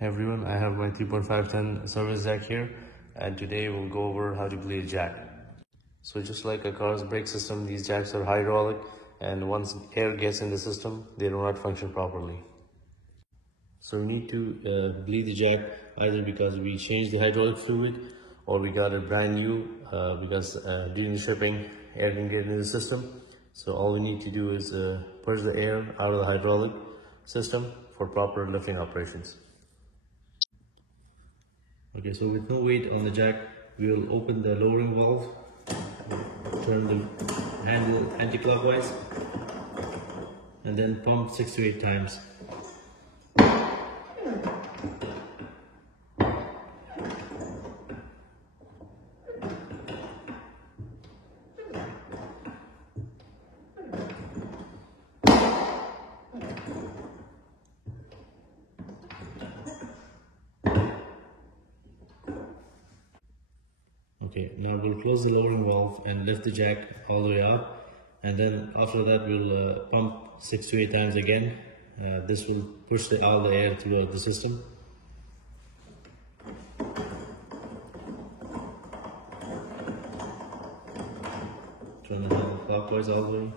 Hey everyone, I have my 3.5 ton service jack here, and today we'll go over how to bleed a jack. So just like a car's brake system, these jacks are hydraulic, and once air gets in the system, they do not function properly. So we need to bleed the jack either because we changed the hydraulic fluid or we got it brand new because during the shipping, air can get into the system. So all we need to do is push the air out of the hydraulic system for proper lifting operations. Okay, so with no weight on the jack, we will open the lowering valve, turn the handle anti-clockwise, and then pump 6 to 8 times. Okay, now we'll close the lowering valve and lift the jack all the way up, and then after that we'll pump 6 to 8 times again. This will push all the air throughout the system. Turn the handle clockwise all the way.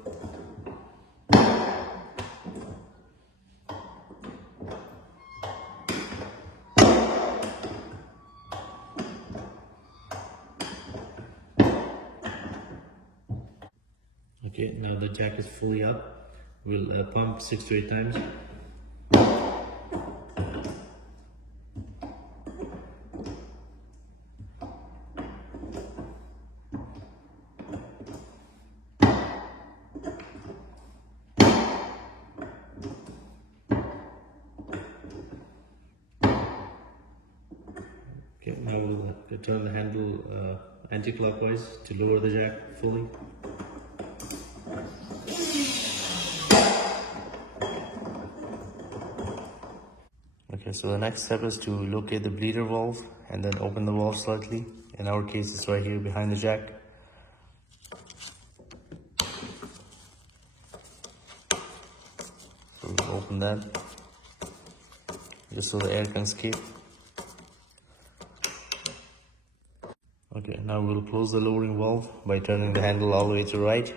Okay, now the jack is fully up. We'll pump 6 to 8 times. Okay, now we'll turn the handle anti-clockwise to lower the jack fully. Okay, so the next step is to locate the bleeder valve and then open the valve slightly. In our case, it's right here behind the jack. So we'll open that just so the air can escape. Okay, now we'll close the lowering valve by turning the handle all the way to right.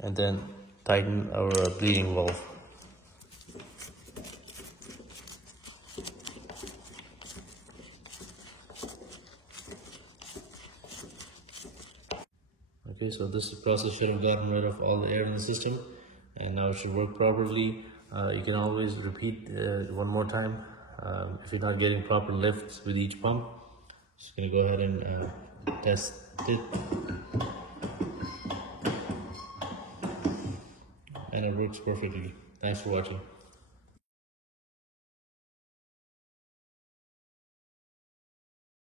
And then tighten our bleeding valve. Okay, so this process should have gotten rid of all the air in the system, and now it should work properly. You can always repeat one more time if you're not getting proper lift with each pump. Just gonna go ahead and test it. And it works perfectly. Thanks for watching.